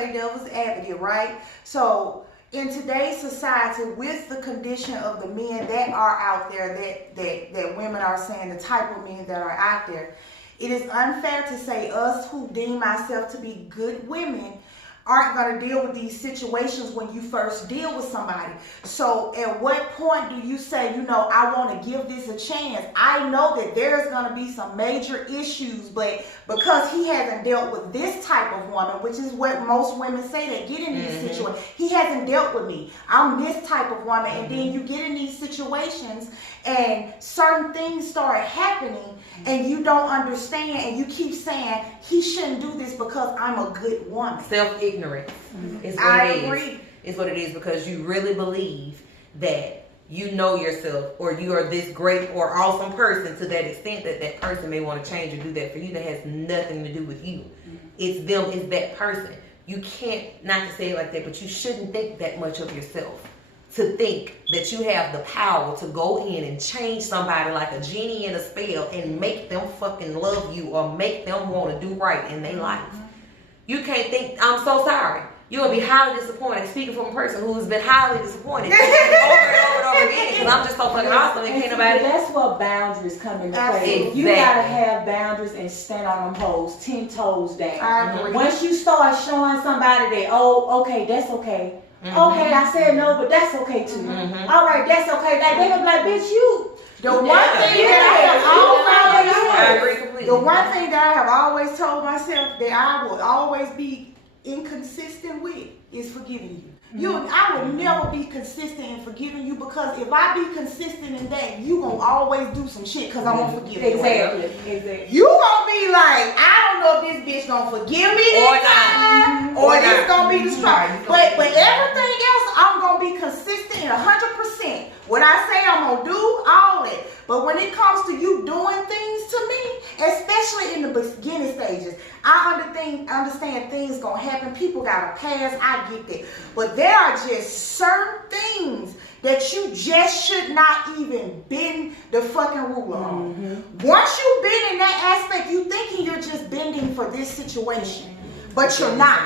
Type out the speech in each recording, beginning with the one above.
play devil's advocate, right? So in today's society, with the condition of the men that are out there, that women are saying, the type of men that are out there, it is unfair to say us who deem ourselves to be good women aren't going to deal with these situations when you first deal with somebody. So at what point do you say, I want to give this a chance? I know that there's going to be some major issues, but because he hasn't dealt with this type of woman, which is what most women say that get in these situations, he hasn't dealt with me. I'm this type of woman. And then you get in these situations and certain things start happening and you don't understand and you keep saying he shouldn't do this because I'm a good woman. Self-ignorance is what I it is. agree. It's what it is, because you really believe that you know yourself, or you are this great or awesome person to that extent that that person may want to change or do that for you. That has nothing to do with you. It's them, it's that person. You can't, not to say it like that, but you shouldn't think that much of yourself to think that you have the power to go in and change somebody like a genie in a spell and make them fucking love you or make them want to do right in their life. You can't think, I'm so sorry. You're going to be highly disappointed, speaking from a person who has been highly disappointed over and over again, because I'm just so fucking awesome and can't nobody. That's what boundaries come into play. Exactly. You gotta have boundaries and stand on them hoes 10 toes down. I agree. Once you start showing somebody that, oh, okay, that's okay. Okay, I said no, but that's okay too. All right, that's okay. Like, they gonna be like, bitch, you. The one thing that I agree completely. The one thing that I have always told myself that I will always be inconsistent with is forgiving you. I will never be consistent in forgiving you, because if I be consistent in that, you gonna always do some shit because I won't forgive you. Exactly. You gonna be like, I don't know if this bitch gonna forgive me this time, or this gonna be the strong. But everything else, I'm gonna be consistent in 100%. What I say I'm gonna do, all it. But when it comes to you doing things to me, especially in the beginning stages, I understand things gonna happen. People gotta pass. I get that. But there are just certain things that you just should not even bend the fucking ruler on. Once you bend in that aspect, you thinking you're just bending for this situation. But you're not.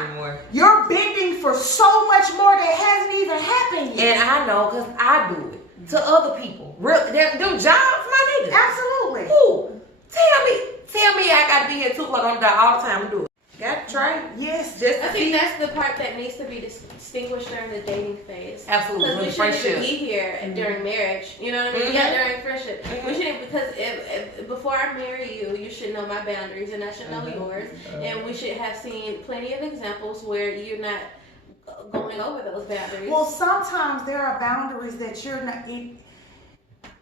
You're bending for so much more that hasn't even happened yet. And I know, because I do it to other people. Them jobs, my niggas. Absolutely. Who? Tell me I gotta be here 2 o'clock on the dot all the time and do it. Got to try. Yes. I think that's the part that needs to be distinguished during the dating phase. Absolutely. Because we shouldn't even be here during marriage. You know what I mean? Yeah, during friendship. We shouldn't, because if before I marry you, you should know my boundaries and I should know yours. And we should have seen plenty of examples where you're not going over those boundaries. Well, sometimes there are boundaries that you're not.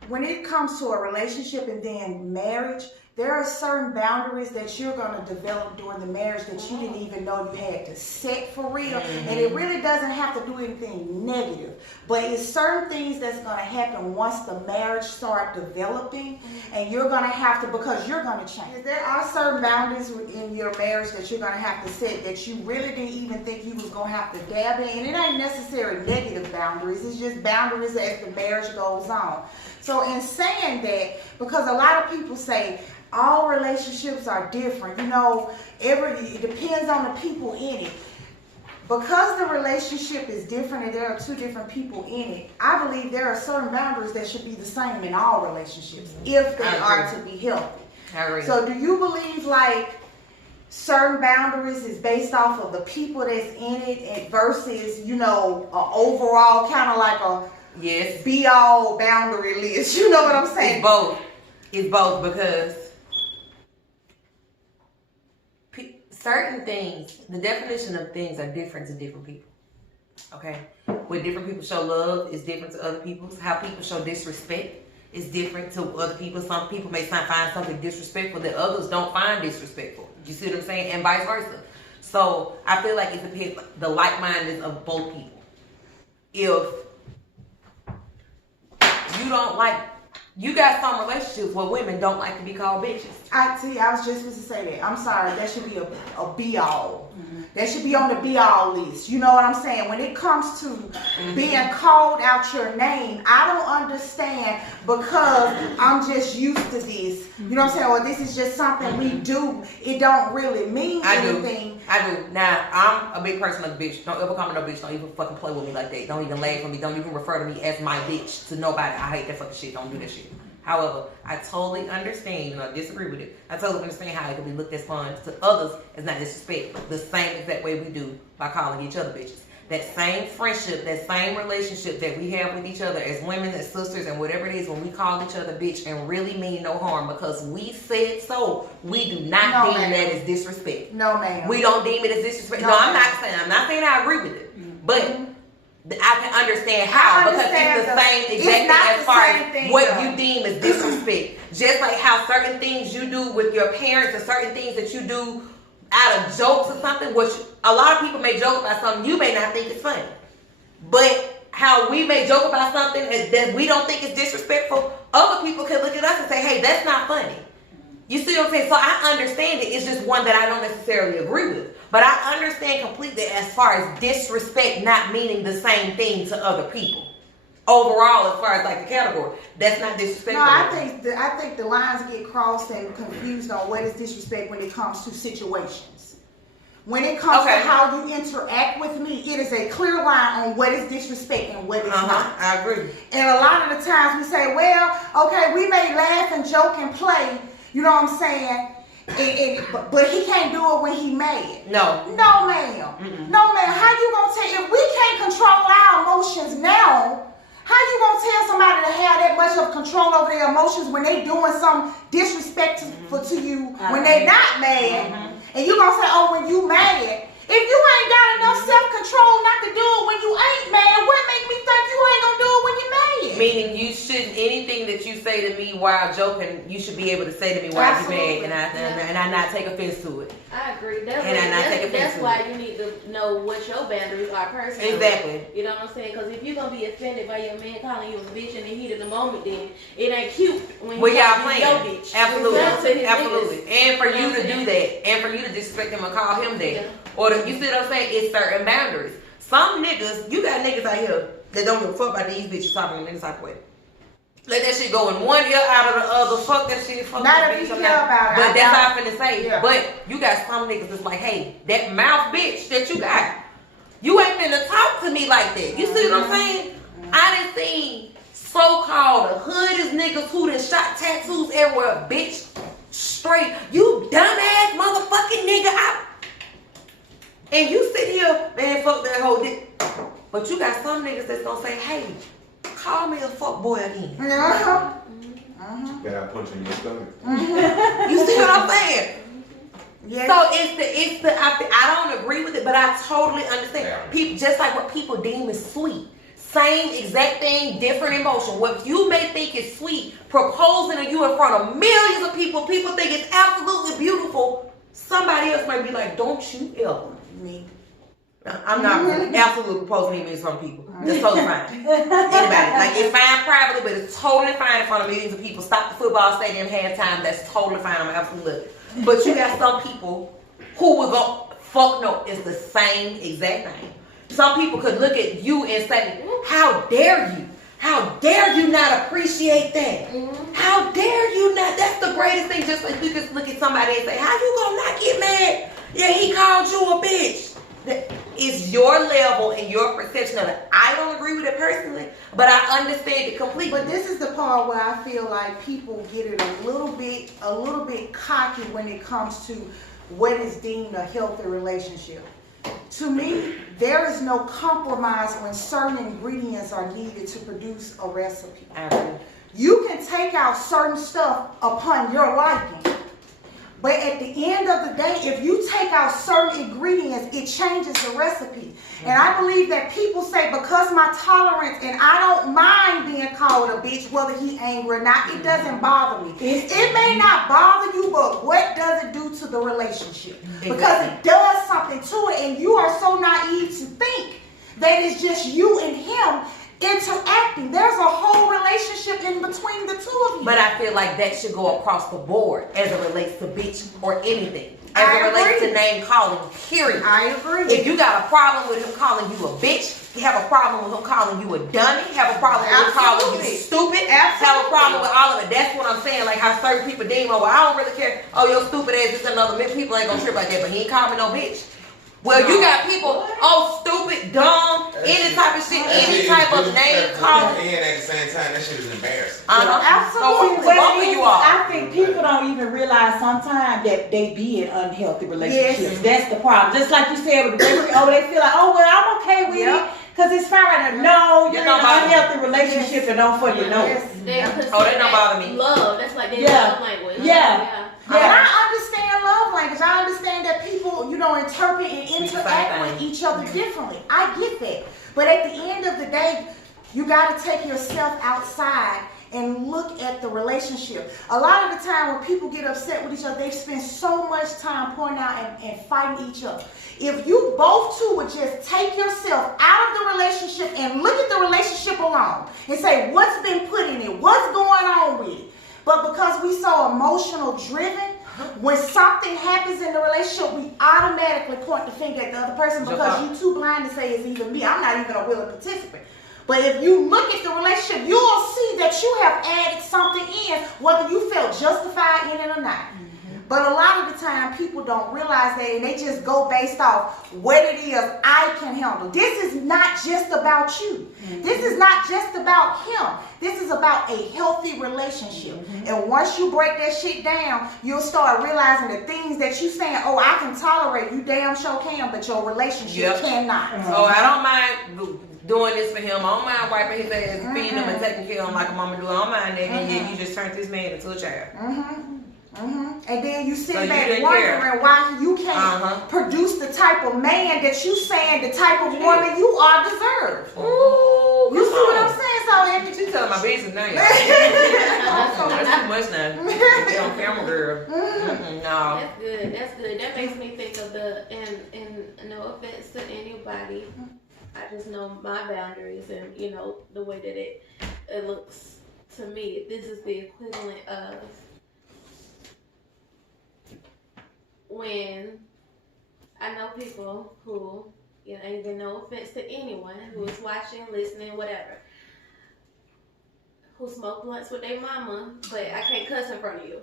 When it comes to a relationship and then marriage, there are certain boundaries that you're going to develop during the marriage that you didn't even know you had to set for real. And it really doesn't have to do anything negative. But it's certain things that's going to happen once the marriage start developing. And you're going to have to, because you're going to change. There are certain boundaries in your marriage that you're going to have to set that you really didn't even think you was going to have to dab in. And it ain't necessarily negative boundaries. It's just boundaries as the marriage goes on. So in saying that, because a lot of people say, all relationships are different. It depends on the people in it. Because the relationship is different and there are 2 different people in it, I believe there are certain boundaries that should be the same in all relationships if they are to be healthy. I agree. So do you believe like certain boundaries is based off of the people that's in it versus, an overall kind of like a be-all boundary list? You know what I'm saying? It's both because certain things, the definition of things are different to different people. Okay? What different people show love is different to other people. How people show disrespect is different to other people. Some people may find something disrespectful that others don't find disrespectful. You see what I'm saying? And vice versa. So I feel like it depends the like-mindedness of both people. If you don't like, you got some relationships where women don't like to be called bitches. I was just supposed to say that. I'm sorry. That should be a be-all. That should be on the be-all list. You know what I'm saying? When it comes to being called out your name, I don't understand because I'm just used to this. You know what I'm saying? Or this is just something we do. It don't really mean anything. I do. Now, I'm a big person of the bitch. Don't ever call me no bitch. Don't even fucking play with me like that. Don't even laugh at me. Don't even refer to me as my bitch to nobody. I hate that fucking shit. Don't do that shit. However, I totally understand, even though I disagree with it, I totally understand how it can be looked as fun to others as not disrespect. The same exact way we do by calling each other bitches. That same friendship, that same relationship that we have with each other as women, as sisters, and whatever it is, when we call each other bitch and really mean no harm because we said so, we do not deem that as disrespect. No, ma'am. We don't deem it as disrespect. No, I'm not saying I agree with it, but I can understand how, because it's the same exact thing as far as what you deem as disrespect. Just like how certain things you do with your parents and certain things that you do out of jokes or something, which a lot of people may joke about something you may not think is funny. But how we may joke about something that we don't think is disrespectful, other people can look at us and say, hey, that's not funny. You see what I'm saying? So I understand it. It's just one that I don't necessarily agree with. But I understand completely as far as disrespect not meaning the same thing to other people. Overall, as far as like the category, that's not disrespect. No, I think the lines get crossed and confused on what is disrespect when it comes to situations. When it comes to how you interact with me, it is a clear line on what is disrespect and what is not. I agree. And a lot of the times we say, well, okay, we may laugh and joke and play, you know what I'm saying? But he can't do it when he mad. No, ma'am. No, ma'am. How you gonna tell if we can't control our emotions now? How you gonna tell somebody to have that much of control over their emotions when they doing some disrespectful to you when they not mad? And you gonna say, oh, when you mad? If you ain't got enough self-control not to do it when you ain't mad, what make me think you ain't gonna do it when you mad? Meaning you shouldn't, anything that you say to me while joking, you should be able to say to me while you mad, and I not take offense to it. I agree. That's why you need to know what your boundaries are personally. Exactly. You know what I'm saying? Because if you're gonna be offended by your man calling you a bitch in the heat of the moment, then it ain't cute when y'all playing. Your bitch. Absolutely. And for you to do that, and for you to disrespect him and call him that, or you see what I'm saying? It's certain boundaries. Some niggas, you got niggas out here that don't give a fuck about these bitches talking in any type of way. Let that shit go in one ear out of the other. Fuck that shit. Fuck not that if bitch. you care about it. But that's how I'm finna say. Yeah. But you got some niggas that's like, hey, that mouth bitch that you got, you ain't finna talk to me like that. You see what I'm saying? I done seen so-called hoodest niggas who done shot tattoos everywhere, bitch. Straight, you dumbass motherfucking nigga. And you sit here, man, fuck that whole dick. But you got some niggas that's gonna say, hey, call me a fuck boy again. Uh-huh. Bad punch in your stomach. You see what I'm saying? Yes. So it's the I don't agree with it, but I totally understand. People, just like what people deem as sweet. Same exact thing, different emotion. What you may think is sweet, proposing to you in front of millions of people, people think it's absolutely beautiful. Somebody else might be like, don't you ever. Me. I'm not absolutely proposing to some people. That's totally fine. Anybody. Like, it's fine privately, but it's totally fine in front of millions of people. Stop the football stadium halftime. That's totally fine. I'm absolutely. But you got some people who will go, fuck no, it's the same exact thing. Some people could look at you and say, how dare you? How dare you not appreciate that? How dare you not? That's the greatest thing. Just like you just look at somebody and say, how you gonna not get mad? Yeah, he called you a bitch. It's your level and your perception of it. I don't agree with it personally, but I understand it completely. But this is the part where I feel like people get it a little bit cocky when it comes to what is deemed a healthy relationship. To me, there is no compromise when certain ingredients are needed to produce a recipe. You can take out certain stuff upon your liking, but at the end of the day, if you take out certain ingredients, it changes the recipe. And I believe that people say, because my tolerance, and I don't mind being called a bitch, whether he angry or not, it doesn't bother me. It may not bother you, but what does it do to the relationship? Because it does something to it, and you are so naive to think that it's just you and him interacting. There's a whole relationship in between the two of you. But I feel like that should go across the board as it relates to bitch or anything. As I it relates agree. to name calling, period. I agree. If you got a problem with him calling you a bitch, you have a problem with him calling you a dummy, have a problem with him calling you stupid, have a problem with all of it. That's what I'm saying. Like how certain people deem, oh, well, I don't really care. Oh, your stupid ass is another bitch. People ain't gonna trip like that, but he ain't call me no bitch. Well, you got people, oh, stupid, dumb, any type of shit, any type of name calling. And at the same time, that shit is embarrassing. Absolutely. So both of you are. I think people don't even realize sometimes that they be in unhealthy relationships. That's the problem. Just like you said with the baby, they feel like, oh, well, I'm okay with it. Because it's fine right now. No, you're in an unhealthy relationship and don't fucking know. They don't bother me. Love, that's like their love language. And I understand love language. I understand that people, interpret and interact with each other differently. I get that. But at the end of the day, you got to take yourself outside and look at the relationship. A lot of the time when people get upset with each other, they spend so much time pointing out and fighting each other. If you both two would just take yourself out of the relationship and look at the relationship alone and say, what's been put in it? What's going on with it? But because we so emotional driven, when something happens in the relationship, we automatically point the finger at the other person because you're too blind to say it's even me. I'm not even a willing participant. But if you look at the relationship, you'll see that you have added something in, whether you felt justified in it or not. But a lot of the time, people don't realize that, and they just go based off what it is I can handle. This is not just about you. This is not just about him. This is about a healthy relationship. And once you break that shit down, you'll start realizing the things that you saying, oh, I can tolerate, you damn sure can, but your relationship cannot. Oh, I don't mind doing this for him. I don't mind wiping his ass, feeding him, and taking care of him like a mama do. I don't mind that. And then you just turned this man into a child. And then you sit So back you wondering why you can't produce the type of man that you saying, the type of woman you are deserve. Ooh, You see what I'm saying? So if you telling my business now, y'all. That's too much now. Get on camera, girl. No. That's good. That's good. That makes me think of and no offense to anybody, I just know my boundaries and the way that it looks to me. This is the equivalent of when I know people who, even no offense to anyone who is watching, listening, whatever, who smoke blunts with their mama, but I can't cuss in front of you.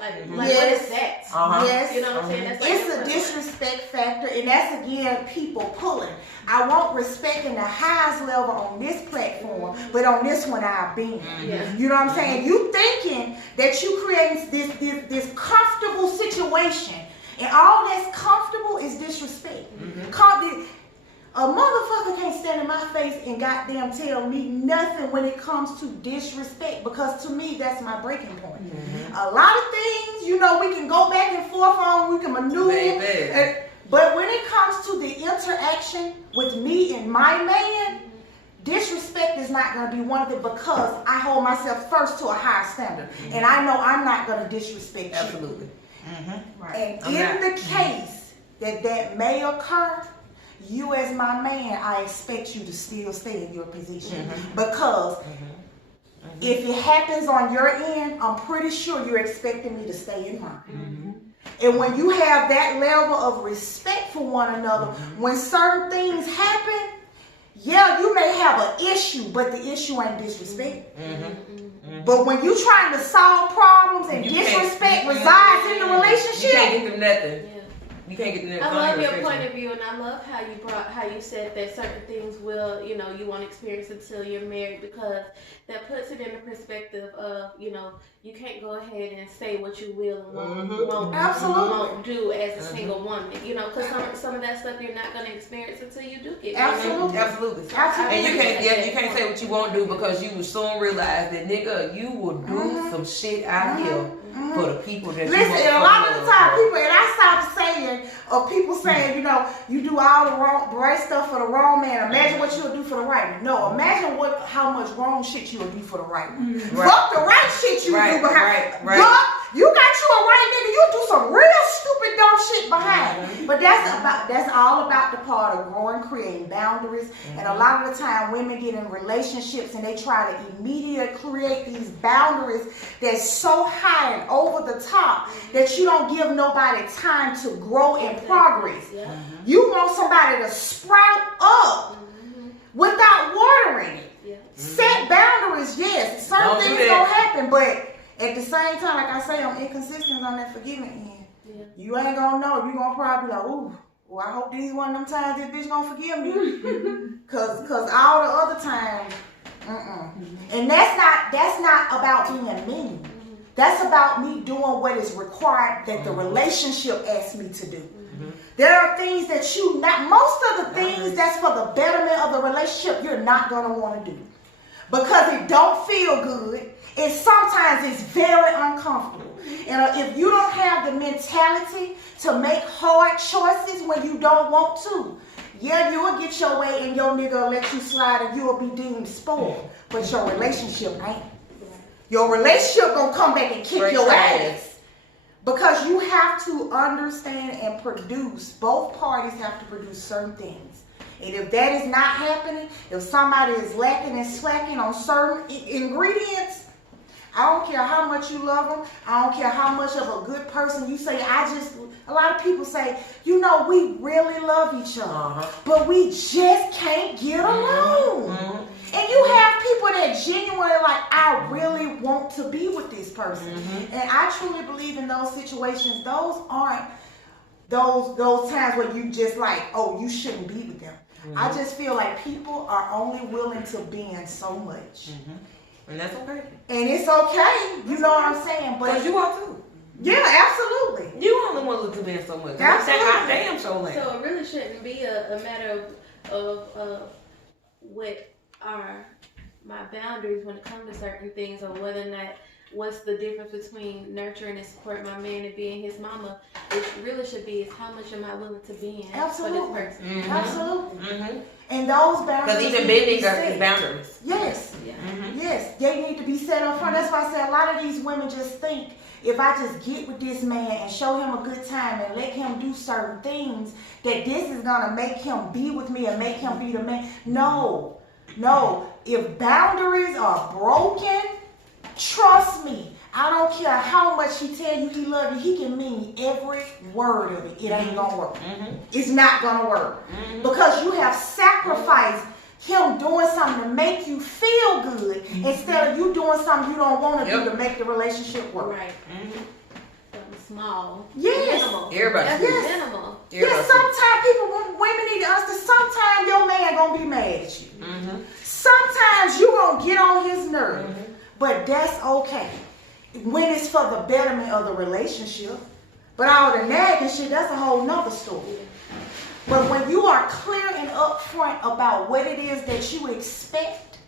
Like what is that? Yes. You know what I'm saying? That's like it's a disrespect factor, and that's again people pulling. I want respect in the highest level on this platform, but on this one I've been. You know what I'm saying? You thinking that you create this comfortable situation, and all that's comfortable is disrespect. A motherfucker can't stand in my face and goddamn tell me nothing when it comes to disrespect, because to me that's my breaking point. A lot of things, we can go back and forth on, we can maneuver, but when it comes to the interaction with me and my man, disrespect is not going to be one of it, because I hold myself first to a higher standard, and I know I'm not going to disrespect Absolutely. you. And in the case that may occur, you as my man, I expect you to still stay in your position, because if it happens on your end, I'm pretty sure you're expecting me to stay in mine. And when you have that level of respect for one another, when certain things happen, you may have an issue, but the issue ain't disrespect. But when you trying to solve problems and disrespect resides in the relationship, you can't get them nothing. You can't get the I love your point of view, and I love how you said that certain things will, you won't experience until you're married, because that puts it in the perspective of, you can't go ahead and say what you will and won't do as a single woman, because some of that stuff you're not going to experience until you do get married. Absolutely. And you can't say what you won't do, because you will soon realize that, nigga, you will do some shit out here for the people that listen, you a lot of the time people, and I stopped saying, or people saying, you do all the right stuff for the wrong man. Imagine what you'll do for the right man. No, imagine how much wrong shit you'll do for the right man. Fuck the right shit you do, but You got you a right nigga, you do some real stupid dumb shit behind it. But that's all about the part of growing, creating boundaries. And a lot of the time women get in relationships and they try to immediately create these boundaries that's so high and over the top that you don't give nobody time to grow and progress. You want somebody to sprout up without watering it. Set boundaries, yes. Certain things gonna happen, but at the same time, like I say, I'm inconsistent on that forgiving end. You ain't gonna know. You gonna probably be like, ooh, well, I hope these one of them times this bitch gonna forgive me. Cause all the other times, And that's not about being mean. That's about me doing what is required that the relationship asks me to do. There are things that most of the things that's for the betterment of the relationship, you're not gonna want to do. Because it don't feel good. And sometimes it's very uncomfortable. And if you don't have the mentality to make hard choices when you don't want to, yeah, you'll get your way and your nigga will let you slide and you'll be deemed spoiled. But your relationship ain't. Your relationship gonna come back and kick your ass. Because you have to understand and produce, both parties have to produce certain things. And if that is not happening, if somebody is lacking and slacking on certain ingredients, I don't care how much you love them. I don't care how much of a good person you say. A lot of people say, we really love each other, but we just can't get along. And you have people that genuinely like, I really want to be with this person. And I truly believe in those situations, those aren't those times where you just like, oh, you shouldn't be with them. I just feel like people are only willing to bend so much. And that's okay. And it's okay. You know what I'm saying? But you are too. Yeah, absolutely. You only want to bend so much. Absolutely. I damn sure like. So it really shouldn't be a matter of what are my boundaries when it comes to certain things, or whether or not what's the difference between nurturing and supporting my man and being his mama. It really should be is how much am I willing to bend for this person. Absolutely. And those boundaries. Because even bending is boundaries. Yes. Yes. They need to be set up front. That's why I say a lot of these women just think, if I just get with this man and show him a good time and let him do certain things, that this is going to make him be with me and make him be the man. No. If boundaries are broken, trust me, I don't care how much he tell you he love you, he can mean every word of it. It ain't going to work. It's not going to work. Because you have sacrificed him doing something to make you feel good instead of you doing something you don't want to do to make the relationship work. Right. Something small. Yes. Minimal. Everybody. That's minimal. Yes, sometimes women need to understand, sometimes your man going to be mad at you. Sometimes you going to get on his nerve. But that's okay when it's for the betterment of the relationship. But all the nagging shit, that's a whole nother story. But when you are clear and upfront about what it is that you expect,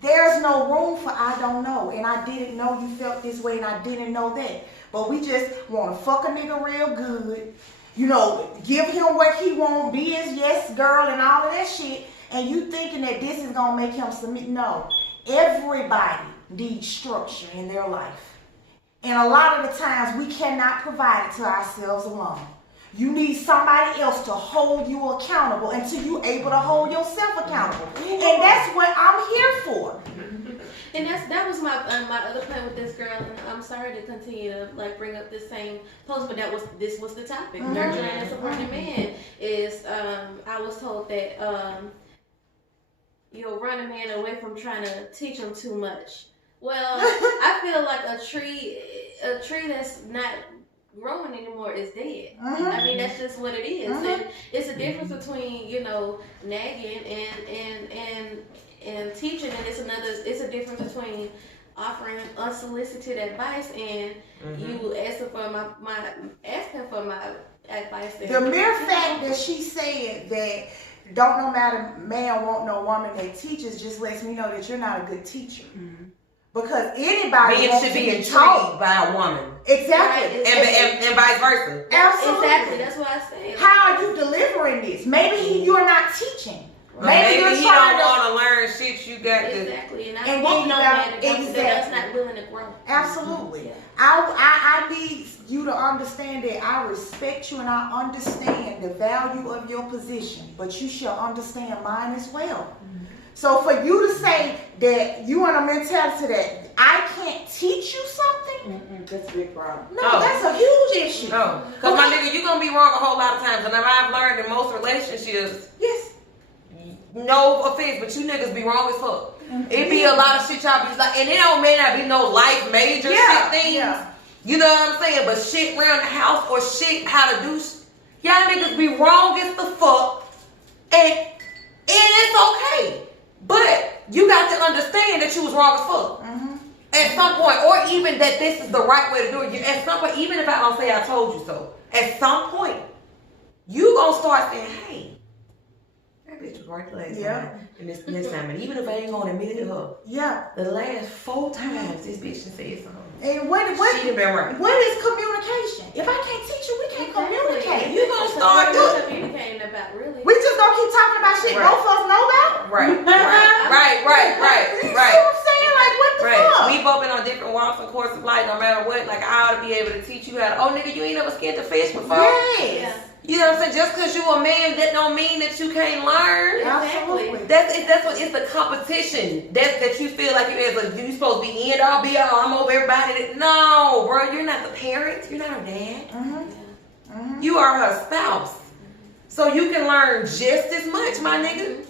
there's no room for I don't know. And I didn't know you felt this way and I didn't know that. But we just want to fuck a nigga real good. Give him what he want, be his yes girl and all of that shit. And you thinking that this is going to make him submit. No. Everybody needs structure in their life. And a lot of the times we cannot provide it to ourselves alone. You need somebody else to hold you accountable until you're able to hold yourself accountable. And that's what I'm here for. And that was my other point with this girl, and I'm sorry to continue to bring up this same post, but this was the topic. Nurturing and supporting a man is I was told that you'll run a man away from trying to teach him too much. Well, I feel like a tree that's not growing anymore is dead. I mean, that's just what it is. And it's a difference between nagging and teaching, and it's a difference between offering unsolicited advice and you asking for my advice. The mere fact that she said that don't no matter man want no woman that teaches just lets me know that you're not a good teacher. Because anybody should be intrigued by a woman. Exactly. Right. And vice versa. Absolutely. Exactly. That's what I say. How are you delivering this? Maybe you're not teaching. Maybe you're he trying don't to. want to learn shit. You got to. Exactly, and I And want then no you man got- to go exactly. that's not willing to grow. Absolutely. Yeah. I need you to understand that I respect you and I understand the value of your position, but you shall understand mine as well. So for you to say that you in a mentality that I can't teach you something, That's a big problem. no, that's a huge issue. No, because my nigga, you gonna be wrong a whole lot of times. And I've learned in most relationships, Yes. no offense, but you niggas be wrong as fuck. It be a lot of shit y'all be like, and it may not be no life major shit things. Yeah. You know what I'm saying? But shit around the house or shit how to do y'all niggas be wrong as the fuck. And it's okay. But you got to understand that you was wrong as fuck. At some point, or even that this is the right way to do it. At some point, even if I don't say I told you so, at some point, you gonna start saying, hey, that bitch was right the last time. And this time, and even if I ain't gonna admit it to her, Yeah. the last 4 times this bitch done said something. And what She done been right. what is communication? If I can't teach you, we can't communicate. You gonna start doing communicating about really. We just gonna keep talking about shit Right. both of us know about. right. You see what I'm saying? Like, what the fuck? We both been on different walks and courses of life, no matter what. Like, I ought to be able to teach you how to, oh, nigga, you ain't never skinned a fish before. Yes. Yeah. You know what I'm saying? Just because you a man, that don't mean that you can't learn. Absolutely. That's what it's the competition. That you feel like you supposed to be end all be all. I'm over everybody. No, bro, you're not the parent. You're not her dad. You are her spouse. So you can learn just as much, my nigga.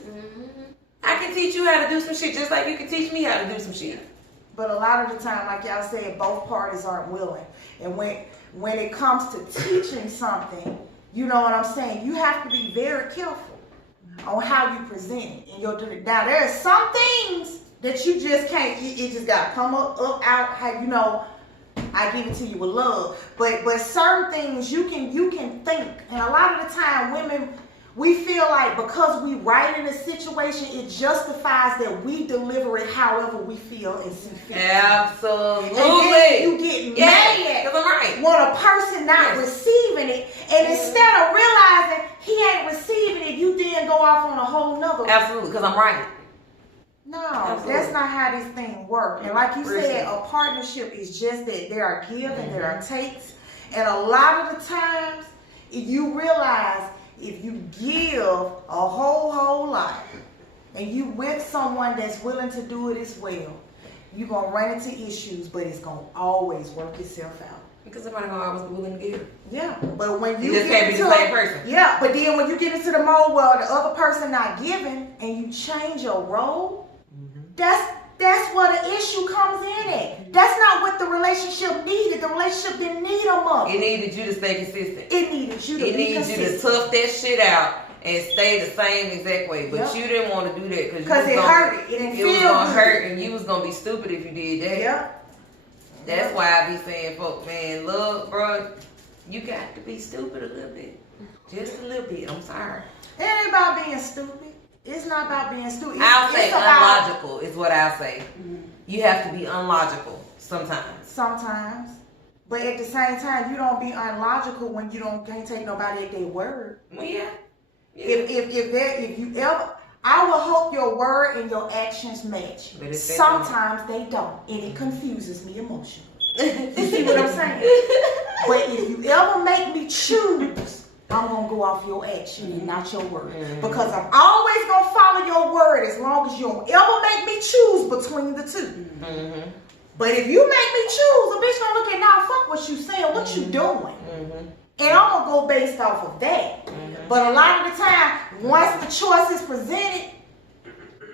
I can teach you how to do some shit just like you can teach me how to do some shit. But a lot of the time, like y'all said, both parties aren't willing. And when it comes to teaching something, you know what I'm saying? You have to be very careful on how you present it. And you'll do it. Now, there are some things that you just can't. It just gotta come up, out. How you know? I give it to you with love. But certain things you can think. And a lot of the time, women, we feel like because we right in a situation, it justifies that we deliver it however we feel and see fit. Absolutely. And then you get mad because I'm right. when a person not receiving it, and instead of realizing he ain't receiving it, you then go off on a whole nother. Absolutely, because I'm right. No, Absolutely. that's not how this thing works. And like you Appreciate said, it. a partnership is just that there are give and there are takes. And a lot of the times, if you realize if you give a whole lot and you with someone that's willing to do it as well, you're going to run into issues, but it's going to always work itself out. Because somebody gonna always be willing to give. Yeah, but when you just get can't be into the same person. Yeah, but then when you get into the mode where the other person not giving and you change your role, that's where the issue comes in at. That's not what the relationship needed. The relationship didn't need a mother. It needed you to stay consistent. It needed you to It be needs you to consistent. tough that shit out and stay the same exact way. But Yep. you didn't want to do that Because it hurt. It didn't It feel was gonna good. hurt, and you was gonna be stupid if you did that. Yeah. That's why I be saying, folks, man, look, bro, you got to be stupid a little bit, just a little bit. I'm sorry. It ain't about being stupid. It's not about being stupid. I'll say it's about unlogical is what I'll say. You have to be unlogical sometimes. sometimes. But at the same time, you don't be unlogical when you can't take nobody at their word. Well, yeah. If you ever, I will hope your word and your actions match. But it's that Sometimes they don't, and it confuses me emotionally. You see what I'm saying? But if you ever make me choose, I'm gonna go off your action and not your word. Because I'm always gonna follow your word as long as you don't ever make me choose between the two. But if you make me choose, a bitch gonna look at now, fuck what you saying, what you doing. And I'm gonna go based off of that. But a lot of the time, once the choice is presented,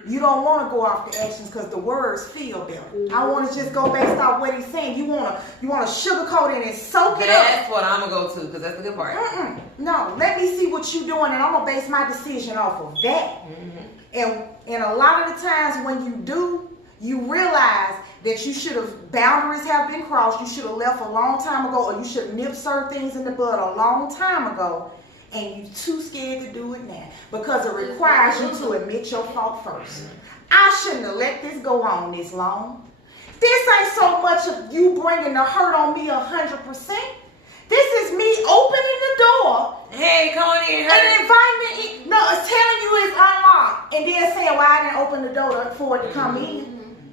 you don't want to go off the actions because the words feel better. I want to just go based off what he's saying. You want to sugarcoat it and soak it up. That's what I'm gonna go to because that's the good part. No, let me see what you're doing, and I'm gonna base my decision off of that. And a lot of the times when you do, you realize that boundaries have been crossed. You should have left a long time ago, or you should have nipped certain things in the bud a long time ago. And you're too scared to do it now because it requires you to admit your fault first. I shouldn't have let this go on this long. This ain't so much of you bringing the hurt on me 100%. This is me opening the door Hey, come on in. and inviting me in. No, it's telling you it's unlocked. And then saying, well, I didn't open the door for it to come in.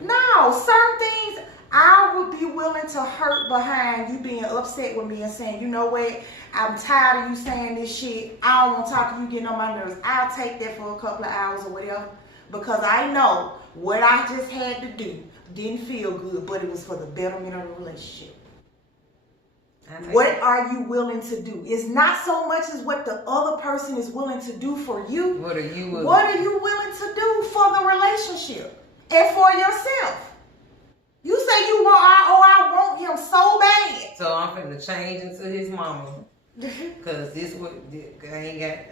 No, certain things I would be willing to hurt behind you being upset with me and saying, you know what, I'm tired of you saying this shit. I don't want to talk to you, getting on my nerves. I'll take that for a couple of hours or whatever. Because I know what I just had to do didn't feel good, but it was for the betterment of the relationship. What are you willing to do? It's not so much as what the other person is willing to do for you. What are you willing? What are you willing to do for the relationship and for yourself? You say you want, I want him so bad. So I'm finna change into his mama. Cause this what I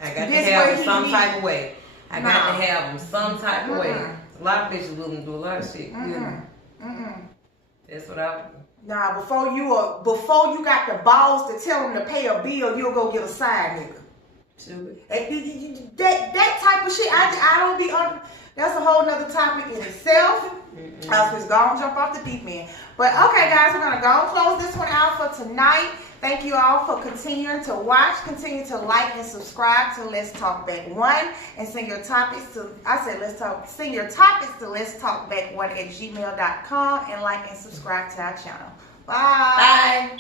got to This have what him he some need. type of way. I got No. to have him some type of way. A lot of bitches willing to do a lot of shit. You know? That's what I. Nah, before you got the balls to tell him to pay a bill, you'll go get a side nigga. Sure. That type of shit, I don't be on. That's a whole nother topic in itself. I was just gonna jump off the deep end. But okay, guys, we're gonna go and close this one out for tonight. Thank you all for continuing to watch. Continue to like and subscribe to Let's Talk Back 1, and send your topics to send your topics to Let's Talk Back 1 at gmail.com, and like and subscribe to our channel. Bye. Bye.